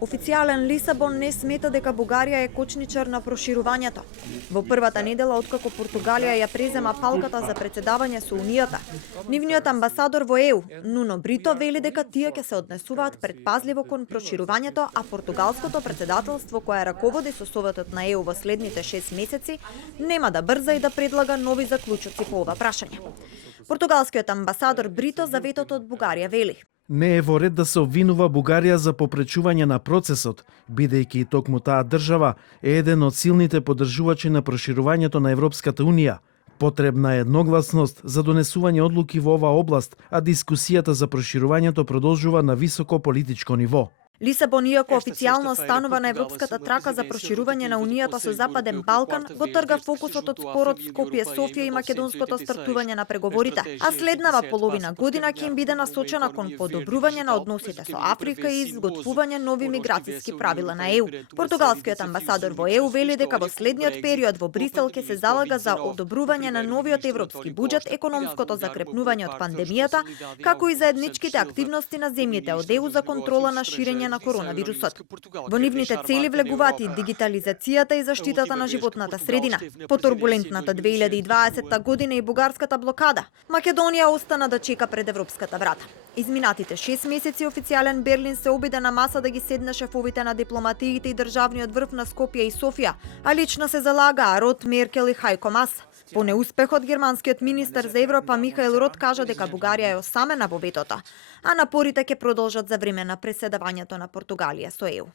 Официјален Лисабон не смета дека Бугарија е кочничар на проширувањето. Во првата недела откако Португалија ја презема палката за председавање со Унијата, нивниот амбасадор во ЕУ, Нуно Брито, вели дека тие ќе се однесуваат предпазливо кон проширувањето, а португалското председателство кое раководи со Советот на ЕУ во следните 6 месеци нема да брза и да предлага нови заклучоци по ова прашање. Португалскиот амбасадор Брито за ветото од Бугарија вели: Не е во ред да се обвинува Бугарија за попречување на процесот, бидејќи токму таа држава е еден од силните поддржувачи на проширувањето на Европската Унија. Потребна е едногласност за донесување одлуки во оваа област, а дискусијата за проширувањето продолжува на високо политичко ниво. Лисабон, иако официјално станува на европската трака за проширување на Унијата со Западен Балкан, го трга фокусот од спорот Скопје-Софија и македонското стартување на преговорите, а следнава половина година ќе им биде насочена кон подобрување на односите со Африка и изготвување нови миграцијски правила на ЕУ. Португалскиот амбасадор во ЕУ вели дека во следниот период во Брисел ќе се залага за одобрување на новиот европски буџет, економското закрепнување од пандемијата, како и заедничките активности на земјите од ЕУ за контрола на ширење на коронавирусот. Во нивните цели влегуваат и дигитализацијата и заштитата на животната средина. По турбулентната 2020 година и бугарската блокада, Македонија остана да чека пред европската врата. Изминатите 6 месеци официјален Берлин се обиде на маса да ги седне шефовите на дипломатиите и државниот врв на Скопје и Софија, а лично се залагаа Рот, Меркел и Хајко Мас. По неуспехот, германскиот министер за Европа Михаел Рот кажа дека Бугарија е осамена во ветото, а напорите ќе продолжат за време на преседавањето на Португалија со ЕУ.